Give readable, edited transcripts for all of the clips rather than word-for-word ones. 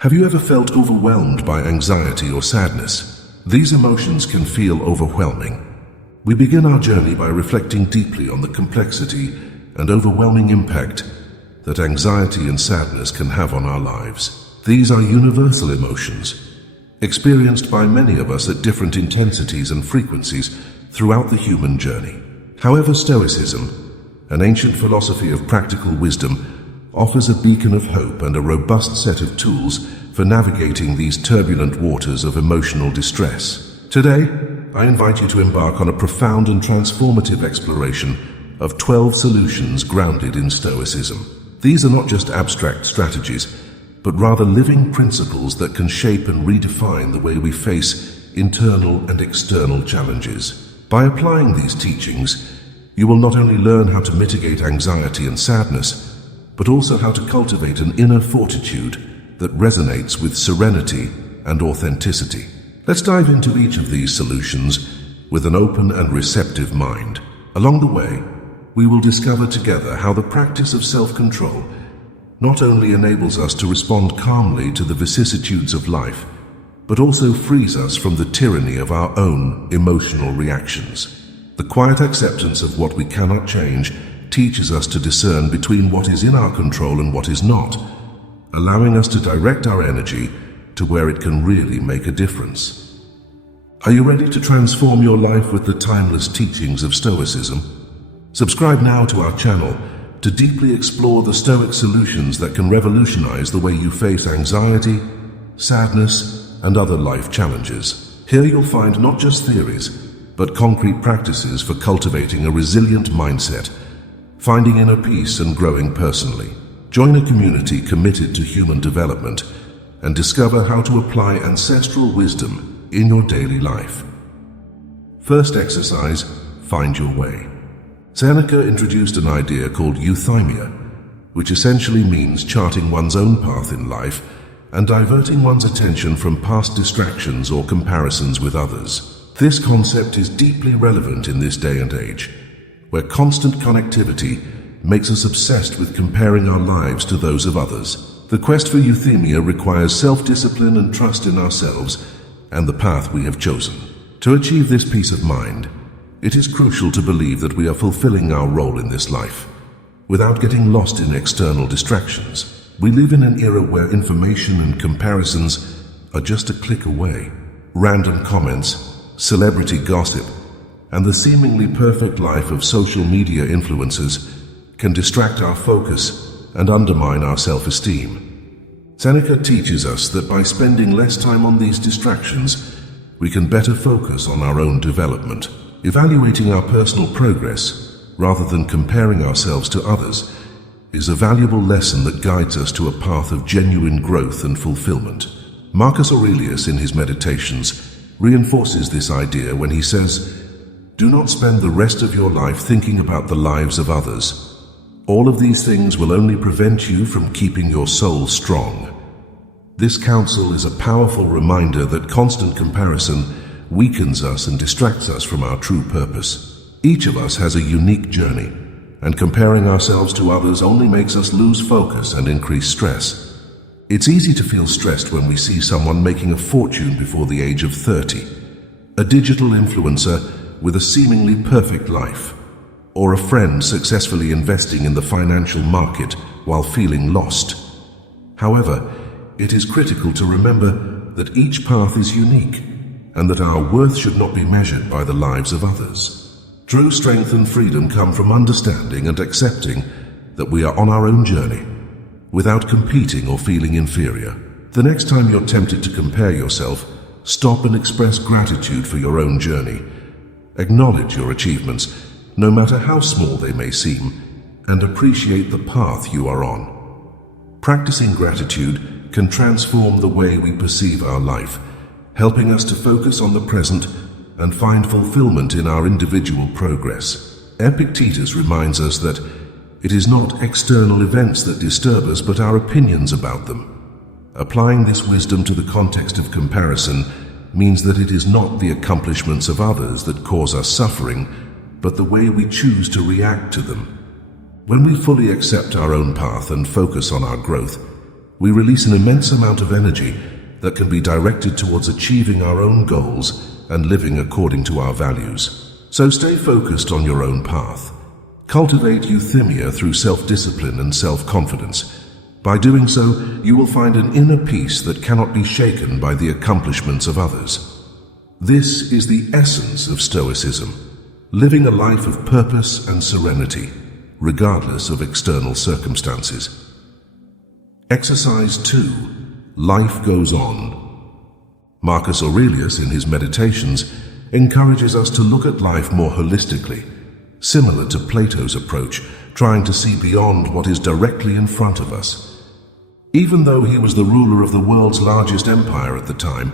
Have you ever felt overwhelmed by anxiety or sadness? These emotions can feel overwhelming. We begin our journey by reflecting deeply on the complexity and overwhelming impact that anxiety and sadness can have on our lives. These are universal emotions, experienced by many of us at different intensities and frequencies throughout the human journey. However, Stoicism, an ancient philosophy of practical wisdom, offers a beacon of hope and a robust set of tools for navigating these turbulent waters of emotional distress. Today, I invite you to embark on a profound and transformative exploration of 12 solutions grounded in Stoicism. These are not just abstract strategies, but rather living principles that can shape and redefine the way we face internal and external challenges. By applying these teachings, you will not only learn how to mitigate anxiety and sadness, but also how to cultivate an inner fortitude that resonates with serenity and authenticity. Let's dive into each of these solutions with an open and receptive mind. Along the way, we will discover together how the practice of self-control not only enables us to respond calmly to the vicissitudes of life, but also frees us from the tyranny of our own emotional reactions. The quiet acceptance of what we cannot change teaches us to discern between what is in our control and what is not, allowing us to direct our energy to where it can really make a difference. Are you ready to transform your life with the timeless teachings of Stoicism? Subscribe now to our channel to deeply explore the Stoic solutions that can revolutionize the way you face anxiety, sadness, and other life challenges. Here you'll find not just theories, but concrete practices for cultivating a resilient mindset, finding inner peace, and growing personally. Join a community committed to human development and discover how to apply ancestral wisdom in your daily life. First exercise, find your way. Seneca introduced an idea called euthymia, which essentially means charting one's own path in life and diverting one's attention from past distractions or comparisons with others. This concept is deeply relevant in this day and age, where constant connectivity makes us obsessed with comparing our lives to those of others. The quest for euthymia requires self-discipline and trust in ourselves and the path we have chosen. To achieve this peace of mind, it is crucial to believe that we are fulfilling our role in this life, without getting lost in external distractions. We live in an era where information and comparisons are just a click away. Random comments, celebrity gossip, and the seemingly perfect life of social media influencers can distract our focus and undermine our self-esteem. Seneca teaches us that by spending less time on these distractions, we can better focus on our own development. Evaluating our personal progress, rather than comparing ourselves to others, is a valuable lesson that guides us to a path of genuine growth and fulfillment. Marcus Aurelius, in his Meditations, reinforces this idea when he says, "Do not spend the rest of your life thinking about the lives of others. All of these things will only prevent you from keeping your soul strong." This counsel is a powerful reminder that constant comparison weakens us and distracts us from our true purpose. Each of us has a unique journey, and comparing ourselves to others only makes us lose focus and increase stress. It's easy to feel stressed when we see someone making a fortune before the age of 30, a digital influencer with a seemingly perfect life, or a friend successfully investing in the financial market while feeling lost. However, it is critical to remember that each path is unique, and that our worth should not be measured by the lives of others. True strength and freedom come from understanding and accepting that we are on our own journey, without competing or feeling inferior. The next time you're tempted to compare yourself, stop and express gratitude for your own journey. Acknowledge your achievements, no matter how small they may seem, and appreciate the path you are on. Practicing gratitude can transform the way we perceive our life, helping us to focus on the present and find fulfillment in our individual progress. Epictetus reminds us that it is not external events that disturb us, but our opinions about them. Applying this wisdom to the context of comparison means that it is not the accomplishments of others that cause us suffering, but the way we choose to react to them. When we fully accept our own path and focus on our growth, we release an immense amount of energy that can be directed towards achieving our own goals and living according to our values. So stay focused on your own path. Cultivate euthymia through self-discipline and self-confidence. By doing so, you will find an inner peace that cannot be shaken by the accomplishments of others. This is the essence of Stoicism, living a life of purpose and serenity, regardless of external circumstances. Exercise 2. Life goes on. Marcus Aurelius, in his Meditations, encourages us to look at life more holistically, similar to Plato's approach, trying to see beyond what is directly in front of us. Even though he was the ruler of the world's largest empire at the time,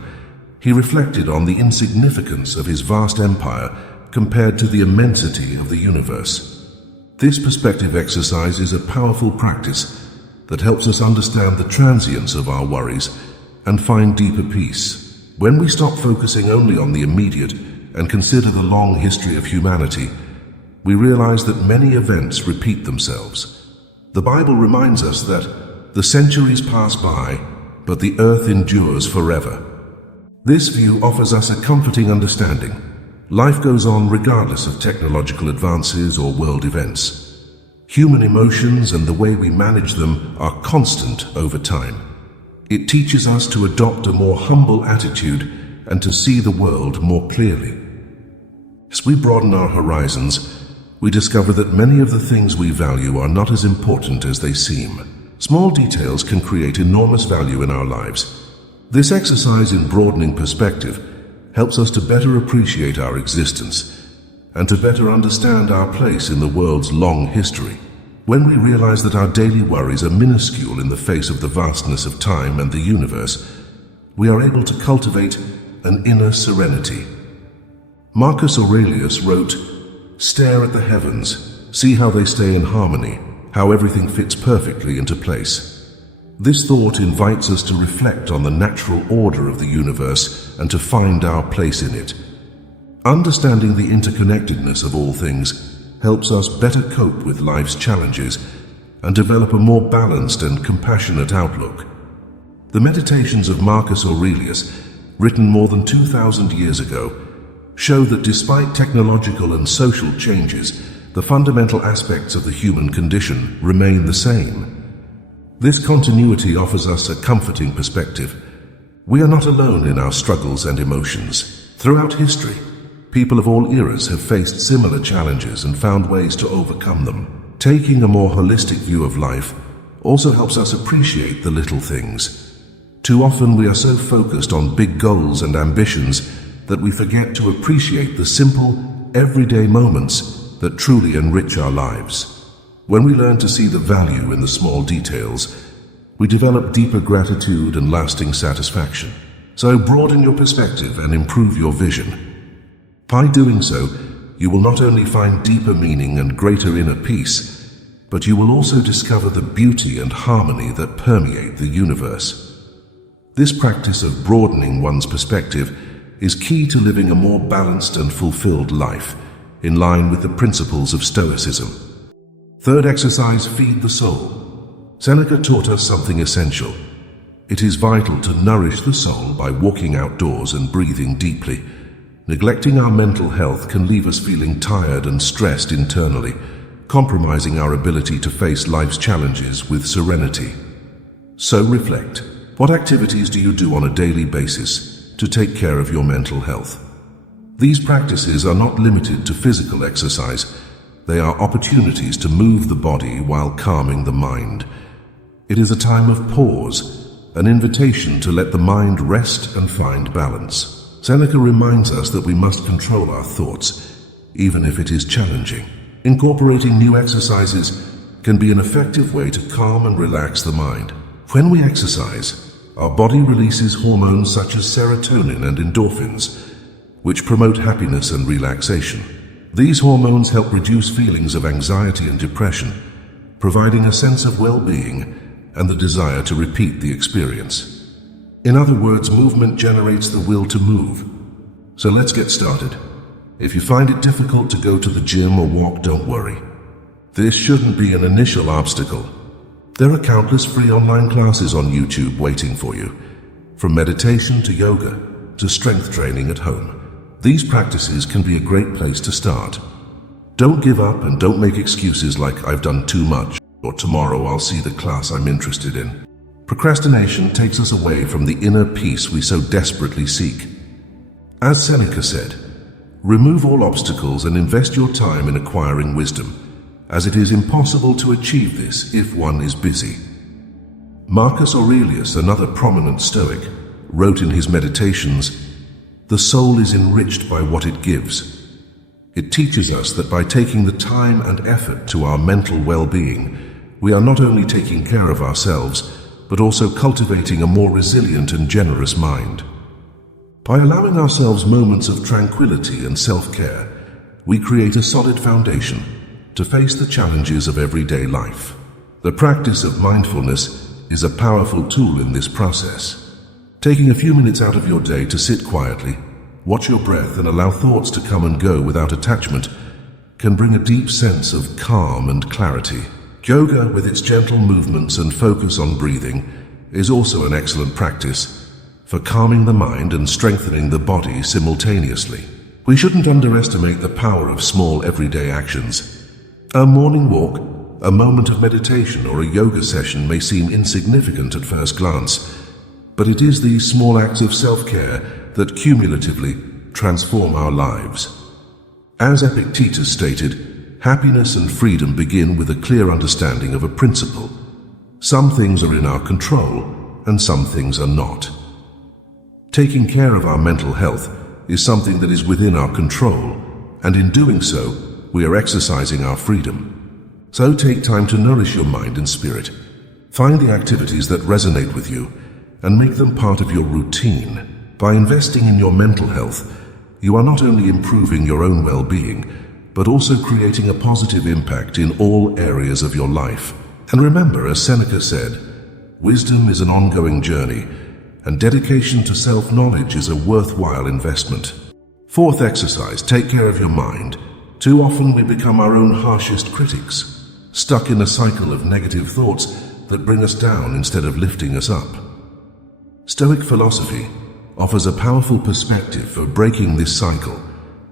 he reflected on the insignificance of his vast empire compared to the immensity of the universe. This perspective exercise is a powerful practice that helps us understand the transience of our worries and find deeper peace. When we stop focusing only on the immediate and consider the long history of humanity, we realize that many events repeat themselves. The Bible reminds us that the centuries pass by, but the earth endures forever. This view offers us a comforting understanding. Life goes on regardless of technological advances or world events. Human emotions and the way we manage them are constant over time. It teaches us to adopt a more humble attitude and to see the world more clearly. As we broaden our horizons, we discover that many of the things we value are not as important as they seem. Small details can create enormous value in our lives. This exercise in broadening perspective helps us to better appreciate our existence and to better understand our place in the world's long history. When we realize that our daily worries are minuscule in the face of the vastness of time and the universe, we are able to cultivate an inner serenity. Marcus Aurelius wrote, "Stare at the heavens, see how they stay in harmony, how everything fits perfectly into place." This thought invites us to reflect on the natural order of the universe and to find our place in it. Understanding the interconnectedness of all things helps us better cope with life's challenges and develop a more balanced and compassionate outlook. The Meditations of Marcus Aurelius, written more than 2,000 years ago, show that despite technological and social changes, the fundamental aspects of the human condition remain the same. This continuity offers us a comforting perspective. We are not alone in our struggles and emotions. Throughout history, people of all eras have faced similar challenges and found ways to overcome them. Taking a more holistic view of life also helps us appreciate the little things. Too often we are so focused on big goals and ambitions that we forget to appreciate the simple, everyday moments that truly enrich our lives. When we learn to see the value in the small details, we develop deeper gratitude and lasting satisfaction. So broaden your perspective and improve your vision. By doing so, you will not only find deeper meaning and greater inner peace, but you will also discover the beauty and harmony that permeate the universe. This practice of broadening one's perspective is key to living a more balanced and fulfilled life, in line with the principles of Stoicism. Third exercise, feed the soul. Seneca taught us something essential. It is vital to nourish the soul by walking outdoors and breathing deeply. Neglecting our mental health can leave us feeling tired and stressed internally, compromising our ability to face life's challenges with serenity. So reflect. What activities do you do on a daily basis to take care of your mental health? These practices are not limited to physical exercise. They are opportunities to move the body while calming the mind. It is a time of pause, an invitation to let the mind rest and find balance. Seneca reminds us that we must control our thoughts, even if it is challenging. Incorporating new exercises can be an effective way to calm and relax the mind. When we exercise, our body releases hormones such as serotonin and endorphins, which promote happiness and relaxation. These hormones help reduce feelings of anxiety and depression, providing a sense of well-being and the desire to repeat the experience. In other words, movement generates the will to move. So let's get started. If you find it difficult to go to the gym or walk, don't worry. This shouldn't be an initial obstacle. There are countless free online classes on YouTube waiting for you, from meditation to yoga to strength training at home. These practices can be a great place to start. Don't give up and don't make excuses like "I've done too much" or "tomorrow I'll see the class I'm interested in." Procrastination takes us away from the inner peace we so desperately seek. As Seneca said, "Remove all obstacles and invest your time in acquiring wisdom, as it is impossible to achieve this if one is busy." Marcus Aurelius, another prominent Stoic, wrote in his Meditations, "The soul is enriched by what it gives." It teaches us that by taking the time and effort to our mental well-being, we are not only taking care of ourselves, but also cultivating a more resilient and generous mind. By allowing ourselves moments of tranquility and self-care, we create a solid foundation to face the challenges of everyday life. The practice of mindfulness is a powerful tool in this process. Taking a few minutes out of your day to sit quietly, watch your breath, and allow thoughts to come and go without attachment can bring a deep sense of calm and clarity. Yoga, with its gentle movements and focus on breathing, is also an excellent practice for calming the mind and strengthening the body simultaneously. We shouldn't underestimate the power of small everyday actions. A morning walk, a moment of meditation, or a yoga session may seem insignificant at first glance, but it is these small acts of self-care that cumulatively transform our lives. As Epictetus stated, happiness and freedom begin with a clear understanding of a principle. Some things are in our control, and some things are not. Taking care of our mental health is something that is within our control, and in doing so, we are exercising our freedom. So take time to nourish your mind and spirit. Find the activities that resonate with you and make them part of your routine. By investing in your mental health, you are not only improving your own well-being, but also creating a positive impact in all areas of your life. And remember, as Seneca said, wisdom is an ongoing journey, and dedication to self-knowledge is a worthwhile investment. Fourth exercise, take care of your mind. Too often we become our own harshest critics, stuck in a cycle of negative thoughts that bring us down instead of lifting us up. Stoic philosophy offers a powerful perspective for breaking this cycle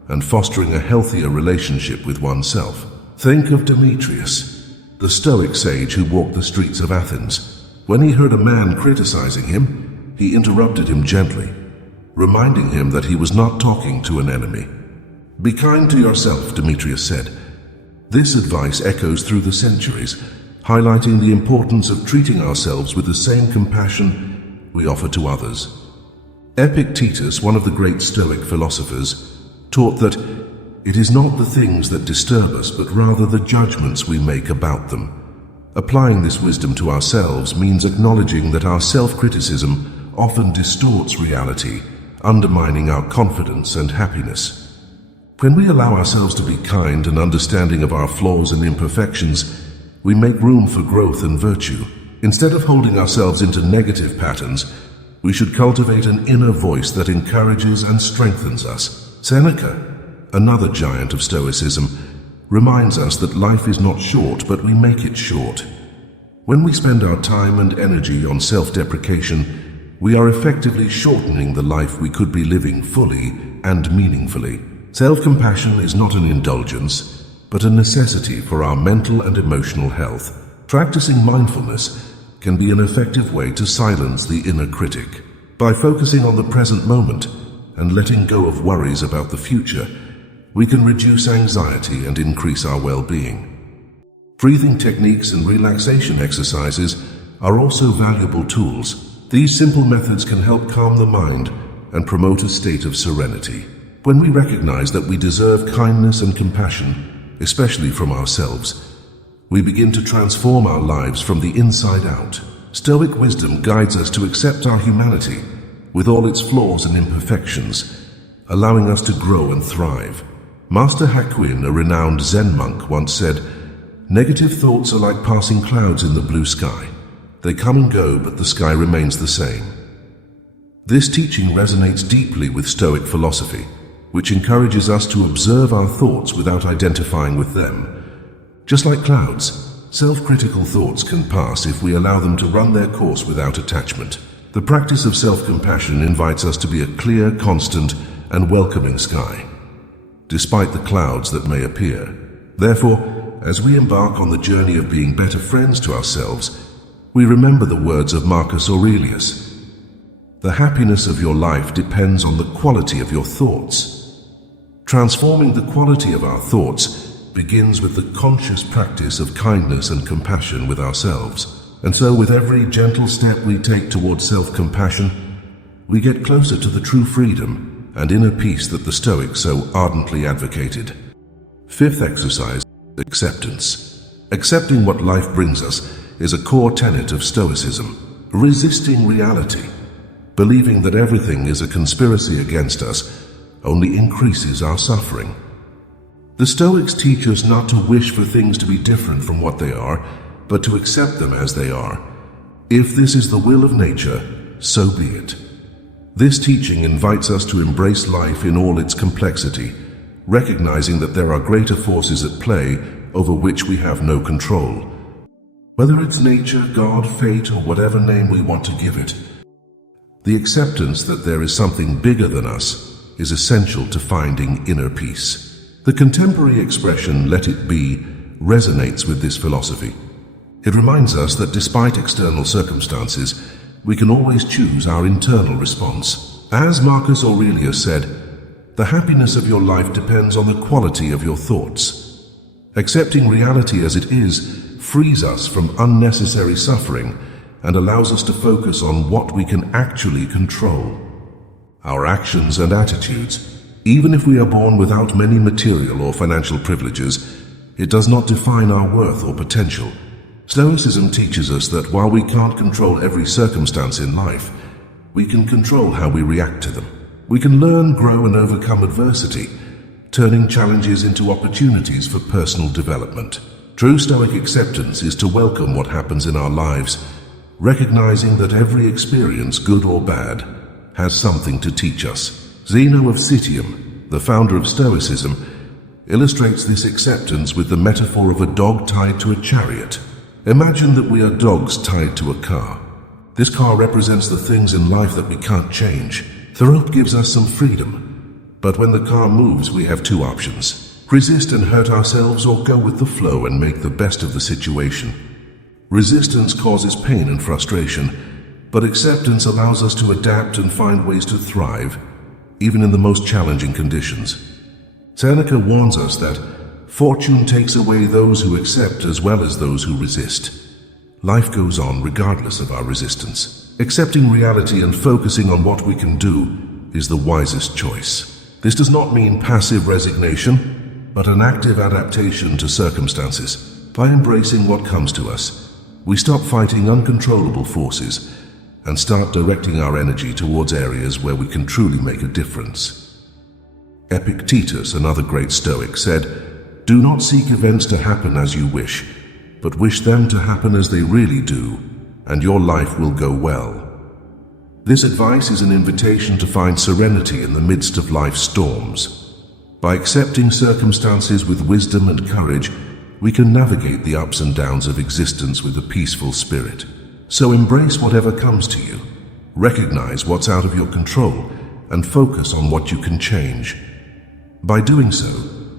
and fostering a healthier relationship with oneself. Think of Demetrius, the Stoic sage who walked the streets of Athens. When he heard a man criticizing him, he interrupted him gently, reminding him that he was not talking to an enemy. "Be kind to yourself," Demetrius said. This advice echoes through the centuries, highlighting the importance of treating ourselves with the same compassion we offer to others. Epictetus, one of the great Stoic philosophers, taught that it is not the things that disturb us, but rather the judgments we make about them. Applying this wisdom to ourselves means acknowledging that our self-criticism often distorts reality, undermining our confidence and happiness. When we allow ourselves to be kind and understanding of our flaws and imperfections, we make room for growth and virtue. Instead of holding ourselves into negative patterns, we should cultivate an inner voice that encourages and strengthens us. Seneca, another giant of Stoicism, reminds us that life is not short, but we make it short. When we spend our time and energy on self-deprecation, we are effectively shortening the life we could be living fully and meaningfully. Self-compassion is not an indulgence, but a necessity for our mental and emotional health. Practicing mindfulness can be an effective way to silence the inner critic. By focusing on the present moment and letting go of worries about the future, we can reduce anxiety and increase our well-being. Breathing techniques and relaxation exercises are also valuable tools. These simple methods can help calm the mind and promote a state of serenity. When we recognize that we deserve kindness and compassion, especially from ourselves, we begin to transform our lives from the inside out. Stoic wisdom guides us to accept our humanity with all its flaws and imperfections, allowing us to grow and thrive. Master Hakuin, a renowned Zen monk, once said, "Negative thoughts are like passing clouds in the blue sky. They come and go, but the sky remains the same." This teaching resonates deeply with Stoic philosophy, which encourages us to observe our thoughts without identifying with them. Just like clouds, Self-critical thoughts can pass if we allow them to run their course without attachment. The practice of self-compassion invites us to be a clear, constant, and welcoming sky, despite the clouds that may appear. Therefore, as we embark on the journey of being better friends to ourselves, we remember the words of Marcus Aurelius. The happiness of your life depends on the quality of your thoughts. Transforming the quality of our thoughts begins with the conscious practice of kindness and compassion with ourselves. And so with every gentle step we take towards self-compassion, we get closer to the true freedom and inner peace that the Stoics so ardently advocated. Fifth exercise, acceptance. Accepting what life brings us is a core tenet of Stoicism. Resisting reality, believing that everything is a conspiracy against us, only increases our suffering. The Stoics teach us not to wish for things to be different from what they are, but to accept them as they are. If this is the will of nature, so be it. This teaching invites us to embrace life in all its complexity, recognizing that there are greater forces at play over which we have no control. Whether it's nature, God, fate, or whatever name we want to give it, the acceptance that there is something bigger than us is essential to finding inner peace. The contemporary expression, "let it be," resonates with this philosophy. It reminds us that despite external circumstances, we can always choose our internal response. As Marcus Aurelius said, the happiness of your life depends on the quality of your thoughts. Accepting reality as it is frees us from unnecessary suffering and allows us to focus on what we can actually control: our actions and attitudes. Even if we are born without many material or financial privileges, it does not define our worth or potential. Stoicism teaches us that while we can't control every circumstance in life, we can control how we react to them. We can learn, grow, and overcome adversity, turning challenges into opportunities for personal development. True Stoic acceptance is to welcome what happens in our lives, recognizing that every experience, good or bad, has something to teach us. Zeno of Citium, the founder of Stoicism, illustrates this acceptance with the metaphor of a dog tied to a chariot. Imagine that we are dogs tied to a car. This car represents the things in life that we can't change. The rope gives us some freedom. But when the car moves, we have two options: resist and hurt ourselves, or go with the flow and make the best of the situation. Resistance causes pain and frustration, but acceptance allows us to adapt and find ways to thrive, even in the most challenging conditions. Seneca warns us that fortune takes away those who accept as well as those who resist. Life goes on regardless of our resistance. Accepting reality and focusing on what we can do is the wisest choice. This does not mean passive resignation, but an active adaptation to circumstances. By embracing what comes to us, we stop fighting uncontrollable forces and start directing our energy towards areas where we can truly make a difference. Epictetus, another great Stoic, said, "Do not seek events to happen as you wish, but wish them to happen as they really do, and your life will go well." This advice is an invitation to find serenity in the midst of life's storms. By accepting circumstances with wisdom and courage, we can navigate the ups and downs of existence with a peaceful spirit. So embrace whatever comes to you, recognize what's out of your control, and focus on what you can change. By doing so,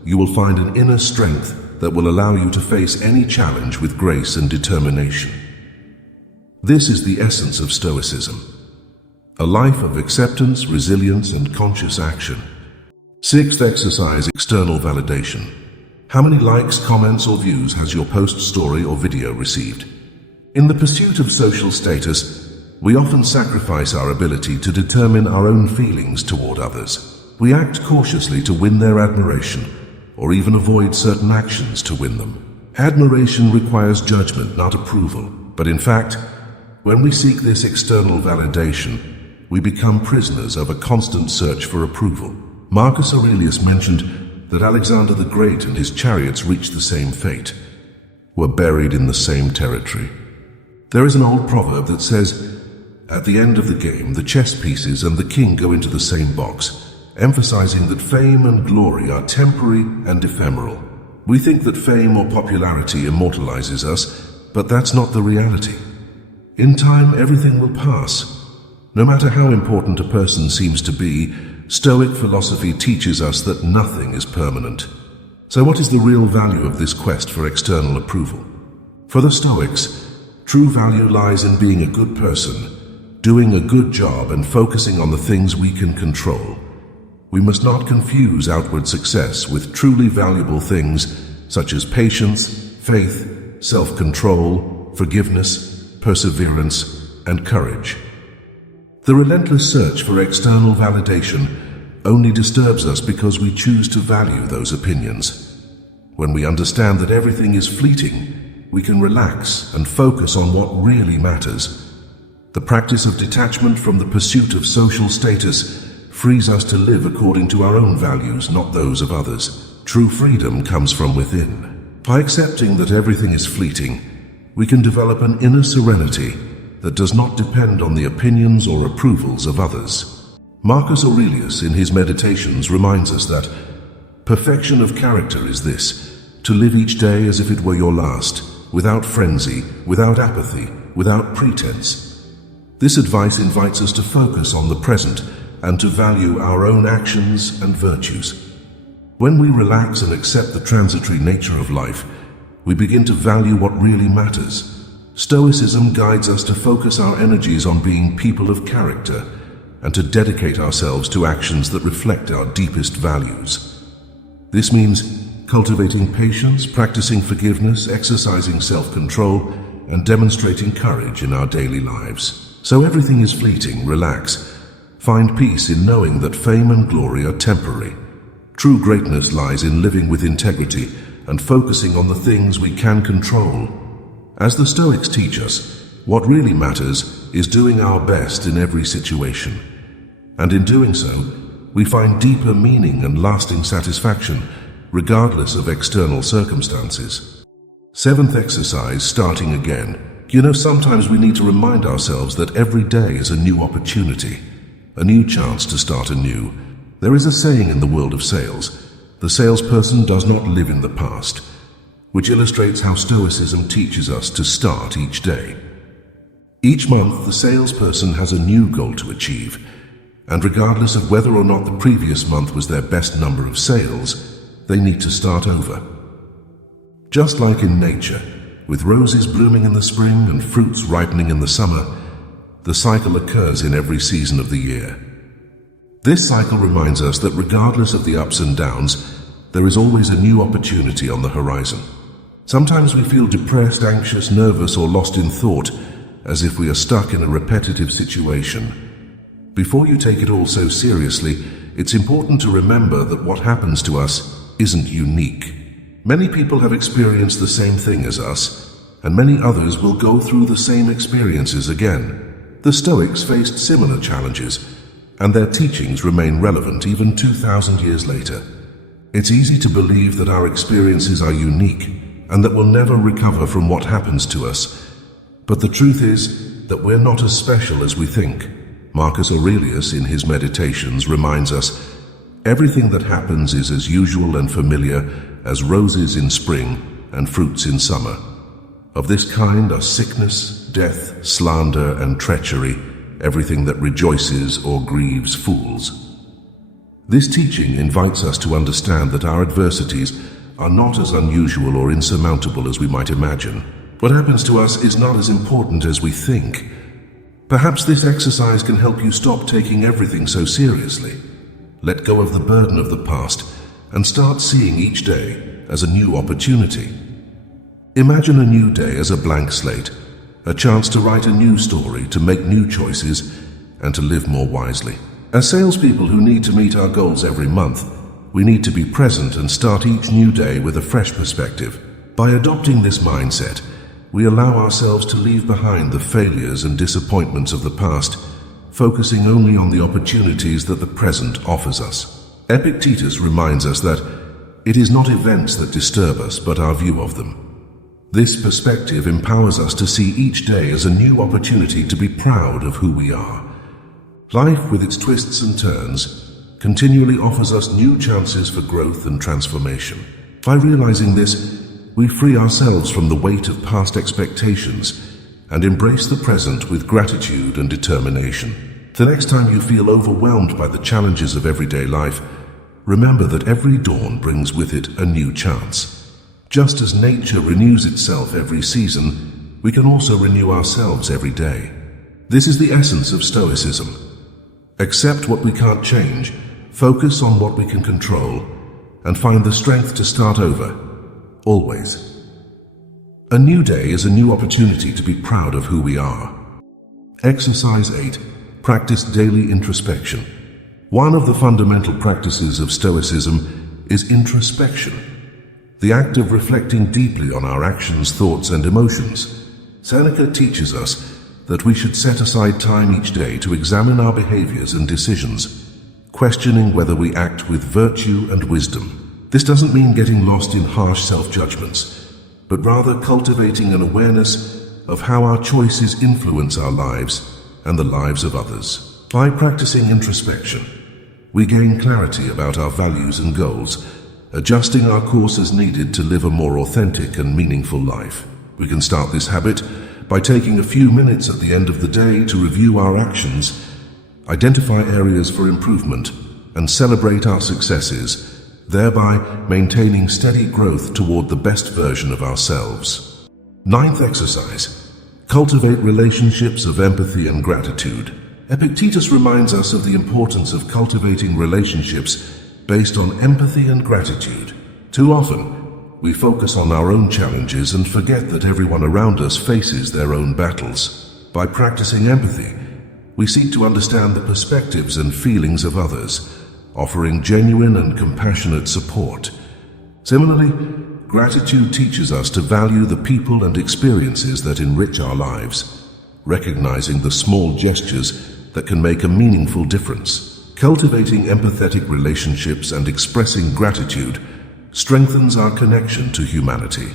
you will find an inner strength that will allow you to face any challenge with grace and determination. This is the essence of Stoicism: a life of acceptance, resilience, and conscious action. Sixth exercise, external validation. How many likes, comments, or views has your post, story, or video received? In the pursuit of social status, we often sacrifice our ability to determine our own feelings toward others. We act cautiously to win their admiration, or even avoid certain actions to win them. Admiration requires judgment, not approval. But in fact, when we seek this external validation, we become prisoners of a constant search for approval. Marcus Aurelius mentioned that Alexander the Great and his chariots reached the same fate, were buried in the same territory. There is an old proverb that says, "At the end of the game, the chess pieces and the king go into the same box," emphasizing that fame and glory are temporary and ephemeral. We think that fame or popularity immortalizes us, but that's not the reality. In time, everything will pass. No matter how important a person seems to be, Stoic philosophy teaches us that nothing is permanent. So what is the real value of this quest for external approval? For the Stoics, true value lies in being a good person, doing a good job and focusing on the things we can control. We must not confuse outward success with truly valuable things such as patience, faith, self-control, forgiveness, perseverance, and courage. The relentless search for external validation only disturbs us because we choose to value those opinions. When we understand that everything is fleeting, we can relax and focus on what really matters. The practice of detachment from the pursuit of social status frees us to live according to our own values, not those of others. True freedom comes from within. By accepting that everything is fleeting, we can develop an inner serenity that does not depend on the opinions or approvals of others. Marcus Aurelius, in his Meditations, reminds us that perfection of character is this: to live each day as if it were your last, without frenzy, without apathy, without pretense. This advice invites us to focus on the present and to value our own actions and virtues. When we relax and accept the transitory nature of life, we begin to value what really matters. Stoicism guides us to focus our energies on being people of character and to dedicate ourselves to actions that reflect our deepest values. This means cultivating patience, practicing forgiveness, exercising self-control, and demonstrating courage in our daily lives. So everything is fleeting, relax. Find peace in knowing that fame and glory are temporary. True greatness lies in living with integrity and focusing on the things we can control. As the Stoics teach us, what really matters is doing our best in every situation. And in doing so, we find deeper meaning and lasting satisfaction, regardless of external circumstances. Seventh exercise, starting again. Sometimes we need to remind ourselves that every day is a new opportunity, a new chance to start anew. There is a saying in the world of sales: the salesperson does not live in the past, which illustrates how Stoicism teaches us to start each day. Each month, the salesperson has a new goal to achieve, and regardless of whether or not the previous month was their best number of sales, they need to start over. Just like in nature, with roses blooming in the spring and fruits ripening in the summer, the cycle occurs in every season of the year. This cycle reminds us that regardless of the ups and downs, there is always a new opportunity on the horizon. Sometimes we feel depressed, anxious, nervous, or lost in thought, as if we are stuck in a repetitive situation. Before you take it all so seriously, it's important to remember that what happens to us isn't unique. Many people have experienced the same thing as us, and many others will go through the same experiences again. The Stoics faced similar challenges, and their teachings remain relevant even 2,000 years later. It's easy to believe that our experiences are unique and that we'll never recover from what happens to us. But the truth is that we're not as special as we think. Marcus Aurelius, in his Meditations, reminds us, everything that happens is as usual and familiar as roses in spring and fruits in summer. Of this kind are sickness, death, slander, and treachery, everything that rejoices or grieves fools. This teaching invites us to understand that our adversities are not as unusual or insurmountable as we might imagine. What happens to us is not as important as we think. Perhaps this exercise can help you stop taking everything so seriously. Let go of the burden of the past and start seeing each day as a new opportunity. Imagine a new day as a blank slate, a chance to write a new story, to make new choices, and to live more wisely. As salespeople who need to meet our goals every month, we need to be present and start each new day with a fresh perspective. By adopting this mindset, we allow ourselves to leave behind the failures and disappointments of the past, focusing only on the opportunities that the present offers us. Epictetus reminds us that it is not events that disturb us, but our view of them. This perspective empowers us to see each day as a new opportunity to be proud of who we are. Life, with its twists and turns, continually offers us new chances for growth and transformation. By realizing this, we free ourselves from the weight of past expectations and embrace the present with gratitude and determination. The next time you feel overwhelmed by the challenges of everyday life, remember that every dawn brings with it a new chance. Just as nature renews itself every season, we can also renew ourselves every day. This is the essence of Stoicism. Accept what we can't change, focus on what we can control, and find the strength to start over, always. A new day is a new opportunity to be proud of who we are. Exercise 8. Practice daily introspection. One of the fundamental practices of Stoicism is introspection, the act of reflecting deeply on our actions, thoughts, and emotions. Seneca teaches us that we should set aside time each day to examine our behaviors and decisions, questioning whether we act with virtue and wisdom. This doesn't mean getting lost in harsh self-judgments, but rather cultivating an awareness of how our choices influence our lives and the lives of others. By practicing introspection, we gain clarity about our values and goals, adjusting our course as needed to live a more authentic and meaningful life. We can start this habit by taking a few minutes at the end of the day to review our actions, identify areas for improvement, and celebrate our successes, thereby maintaining steady growth toward the best version of ourselves. Ninth exercise. Cultivate relationships of empathy and gratitude. Epictetus reminds us of the importance of cultivating relationships based on empathy and gratitude. Too often, we focus on our own challenges and forget that everyone around us faces their own battles. By practicing empathy, we seek to understand the perspectives and feelings of others, offering genuine and compassionate support. Similarly, gratitude teaches us to value the people and experiences that enrich our lives, recognizing the small gestures that can make a meaningful difference. Cultivating empathetic relationships and expressing gratitude strengthens our connection to humanity,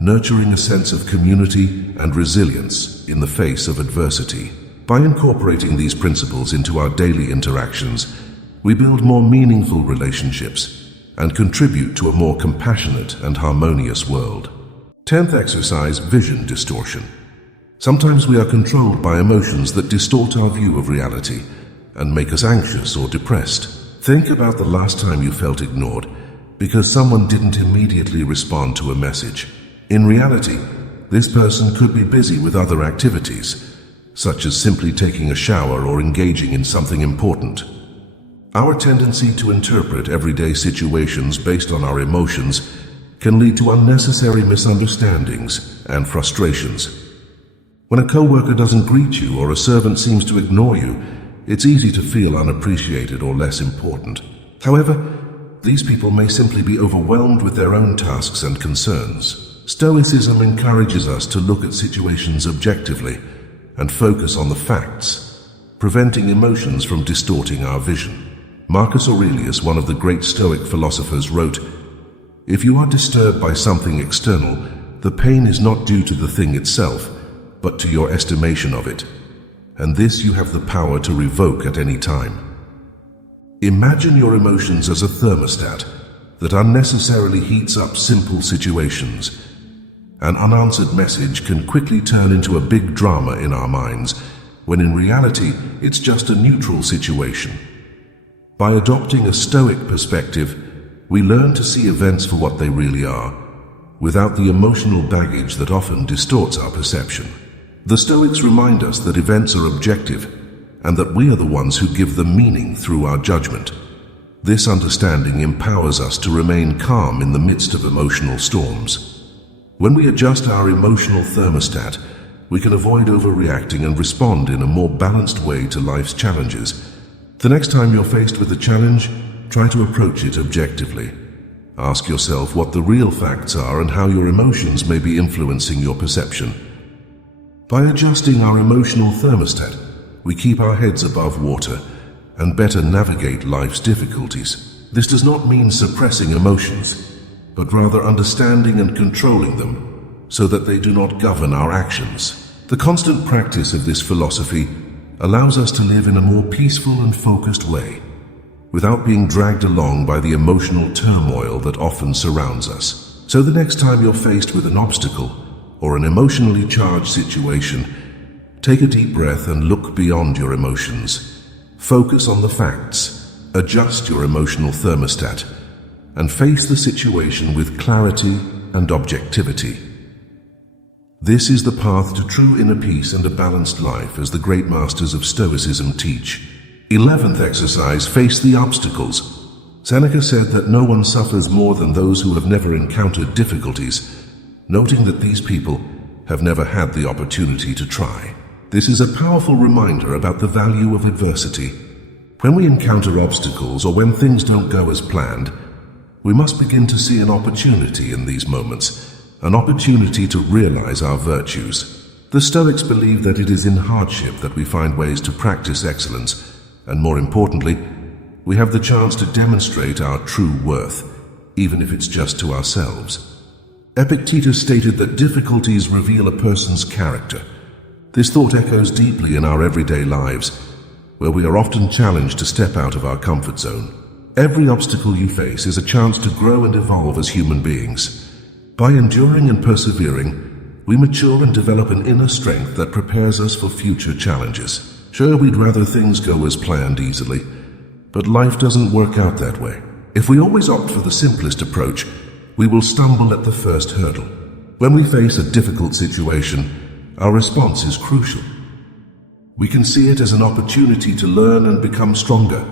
nurturing a sense of community and resilience in the face of adversity. By incorporating these principles into our daily interactions, we build more meaningful relationships and contribute to a more compassionate and harmonious world. 10th exercise, vision distortion. Sometimes we are controlled by emotions that distort our view of reality and make us anxious or depressed. Think about the last time you felt ignored because someone didn't immediately respond to a message. In reality, this person could be busy with other activities, such as simply taking a shower or engaging in something important. Our tendency to interpret everyday situations based on our emotions can lead to unnecessary misunderstandings and frustrations. When a coworker doesn't greet you or a servant seems to ignore you, it's easy to feel unappreciated or less important. However, these people may simply be overwhelmed with their own tasks and concerns. Stoicism encourages us to look at situations objectively and focus on the facts, preventing emotions from distorting our vision. Marcus Aurelius, one of the great Stoic philosophers, wrote, "If you are disturbed by something external, the pain is not due to the thing itself, but to your estimation of it, and this you have the power to revoke at any time." Imagine your emotions as a thermostat that unnecessarily heats up simple situations. An unanswered message can quickly turn into a big drama in our minds, when in reality it's just a neutral situation. By adopting a Stoic perspective, we learn to see events for what they really are, without the emotional baggage that often distorts our perception. The Stoics remind us that events are objective, and that we are the ones who give them meaning through our judgment. This understanding empowers us to remain calm in the midst of emotional storms. When we adjust our emotional thermostat, we can avoid overreacting and respond in a more balanced way to life's challenges. The next time you're faced with a challenge, try to approach it objectively. Ask yourself what the real facts are and how your emotions may be influencing your perception. By adjusting our emotional thermostat, we keep our heads above water and better navigate life's difficulties. This does not mean suppressing emotions, but rather understanding and controlling them so that they do not govern our actions. The constant practice of this philosophy allows us to live in a more peaceful and focused way, without being dragged along by the emotional turmoil that often surrounds us. So the next time you're faced with an obstacle or an emotionally charged situation, take a deep breath and look beyond your emotions. Focus on the facts, adjust your emotional thermostat, and face the situation with clarity and objectivity. This is the path to true inner peace and a balanced life, as the great masters of Stoicism teach. 11th exercise, face the obstacles. Seneca said that no one suffers more than those who have never encountered difficulties, noting that these people have never had the opportunity to try. This is a powerful reminder about the value of adversity. When we encounter obstacles or when things don't go as planned, we must begin to see an opportunity in these moments, an opportunity to realize our virtues. The Stoics believe that it is in hardship that we find ways to practice excellence, and more importantly, we have the chance to demonstrate our true worth, even if it's just to ourselves. Epictetus stated that difficulties reveal a person's character. This thought echoes deeply in our everyday lives, where we are often challenged to step out of our comfort zone. Every obstacle you face is a chance to grow and evolve as human beings. By enduring and persevering, we mature and develop an inner strength that prepares us for future challenges. Sure, we'd rather things go as planned easily, but life doesn't work out that way. If we always opt for the simplest approach, we will stumble at the first hurdle. When we face a difficult situation, our response is crucial. We can see it as an opportunity to learn and become stronger,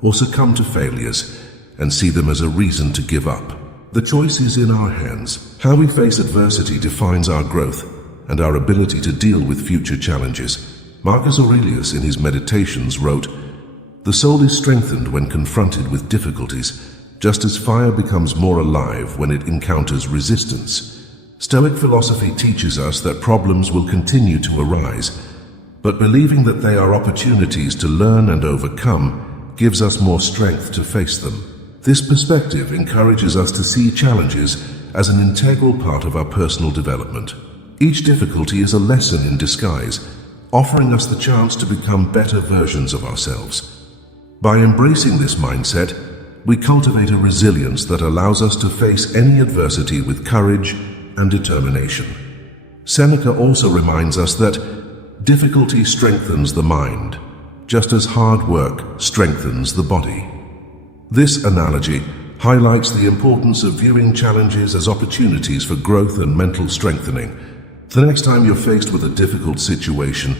or succumb to failures and see them as a reason to give up. The choice is in our hands. How we face adversity defines our growth and our ability to deal with future challenges. Marcus Aurelius, in his Meditations, wrote, "The soul is strengthened when confronted with difficulties, just as fire becomes more alive when it encounters resistance." Stoic philosophy teaches us that problems will continue to arise, but believing that they are opportunities to learn and overcome gives us more strength to face them. This perspective encourages us to see challenges as an integral part of our personal development. Each difficulty is a lesson in disguise, offering us the chance to become better versions of ourselves. By embracing this mindset, we cultivate a resilience that allows us to face any adversity with courage and determination. Seneca also reminds us that difficulty strengthens the mind, just as hard work strengthens the body. This analogy highlights the importance of viewing challenges as opportunities for growth and mental strengthening. The next time you're faced with a difficult situation,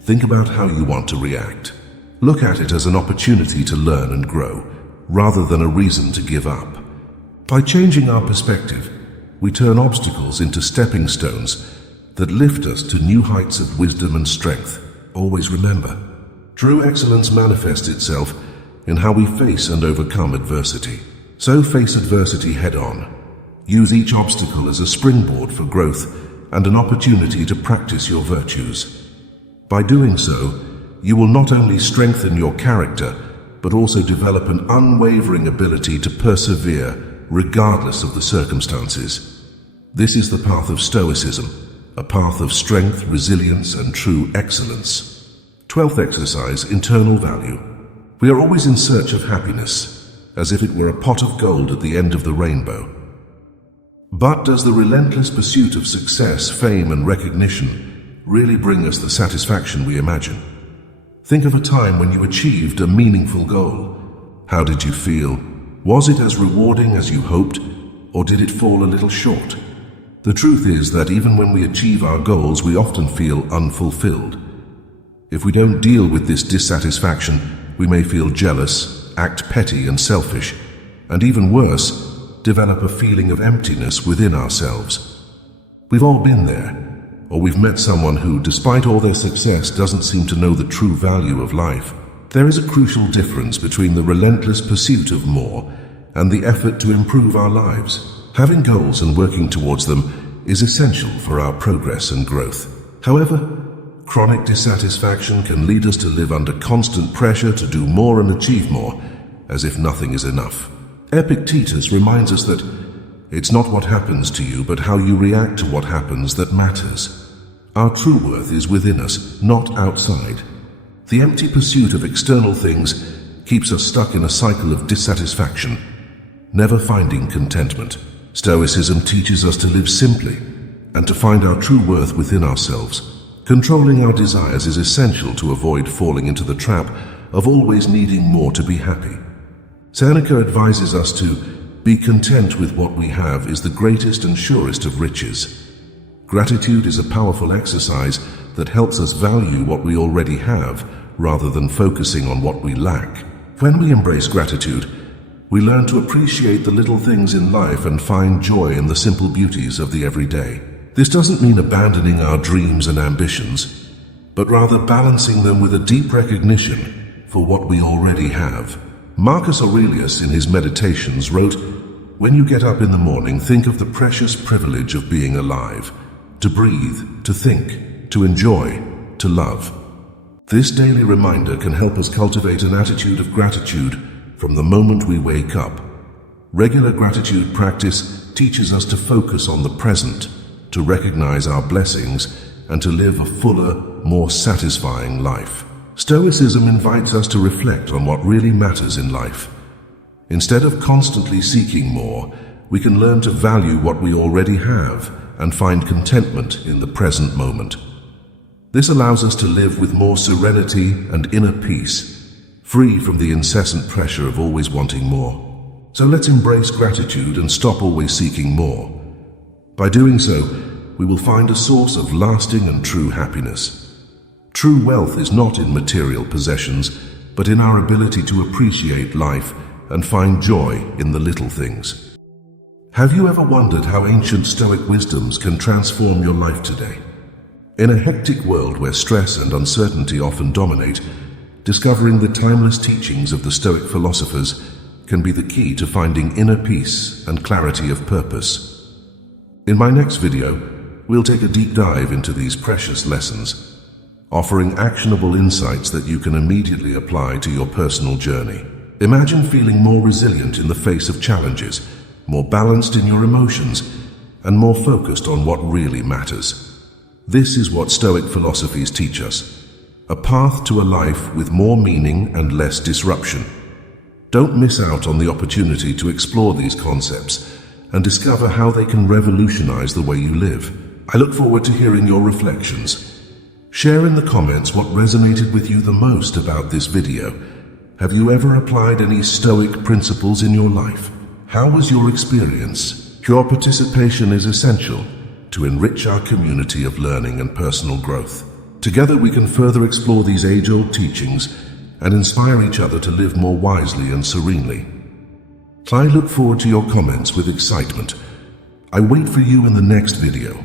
think about how you want to react. Look at it as an opportunity to learn and grow, rather than a reason to give up. By changing our perspective, we turn obstacles into stepping stones that lift us to new heights of wisdom and strength. Always remember, true excellence manifests itself in how we face and overcome adversity. So face adversity head on. Use each obstacle as a springboard for growth and an opportunity to practice your virtues. By doing so, you will not only strengthen your character, but also develop an unwavering ability to persevere regardless of the circumstances. This is the path of Stoicism, a path of strength, resilience, and true excellence. 12th exercise, internal value. We are always in search of happiness, as if it were a pot of gold at the end of the rainbow. But does the relentless pursuit of success, fame, and recognition really bring us the satisfaction we imagine? Think of a time when you achieved a meaningful goal. How did you feel? Was it as rewarding as you hoped, or did it fall a little short? The truth is that even when we achieve our goals, we often feel unfulfilled. If we don't deal with this dissatisfaction, we may feel jealous, act petty and selfish, and even worse, develop a feeling of emptiness within ourselves. We've all been there, or we've met someone who, despite all their success, doesn't seem to know the true value of life. There is a crucial difference between the relentless pursuit of more and the effort to improve our lives. Having goals and working towards them is essential for our progress and growth. However, chronic dissatisfaction can lead us to live under constant pressure to do more and achieve more, as if nothing is enough. Epictetus reminds us that it's not what happens to you, but how you react to what happens that matters. Our true worth is within us, not outside. The empty pursuit of external things keeps us stuck in a cycle of dissatisfaction, never finding contentment. Stoicism teaches us to live simply and to find our true worth within ourselves. Controlling our desires is essential to avoid falling into the trap of always needing more to be happy. Seneca advises us to be content with what we have is the greatest and surest of riches. Gratitude is a powerful exercise that helps us value what we already have rather than focusing on what we lack. When we embrace gratitude, we learn to appreciate the little things in life and find joy in the simple beauties of the everyday. This doesn't mean abandoning our dreams and ambitions, but rather balancing them with a deep recognition for what we already have. Marcus Aurelius, in his Meditations, wrote, "When you get up in the morning, think of the precious privilege of being alive, to breathe, to think, to enjoy, to love." This daily reminder can help us cultivate an attitude of gratitude from the moment we wake up. Regular gratitude practice teaches us to focus on the present, to recognize our blessings, and to live a fuller, more satisfying life. Stoicism invites us to reflect on what really matters in life. Instead of constantly seeking more, we can learn to value what we already have and find contentment in the present moment. This allows us to live with more serenity and inner peace, free from the incessant pressure of always wanting more. So let's embrace gratitude and stop always seeking more. By doing so, we will find a source of lasting and true happiness. True wealth is not in material possessions, but in our ability to appreciate life and find joy in the little things. Have you ever wondered how ancient Stoic wisdoms can transform your life today? In a hectic world where stress and uncertainty often dominate, discovering the timeless teachings of the Stoic philosophers can be the key to finding inner peace and clarity of purpose. In my next video, we'll take a deep dive into these precious lessons, offering actionable insights that you can immediately apply to your personal journey. Imagine feeling more resilient in the face of challenges, more balanced in your emotions, and more focused on what really matters. This is what Stoic philosophies teach us, a path to a life with more meaning and less disruption. Don't miss out on the opportunity to explore these concepts and discover how they can revolutionize the way you live. I look forward to hearing your reflections. Share in the comments what resonated with you the most about this video. Have you ever applied any Stoic principles in your life? How was your experience? Your participation is essential to enrich our community of learning and personal growth. Together we can further explore these age-old teachings and inspire each other to live more wisely and serenely. I look forward to your comments with excitement. I wait for you in the next video.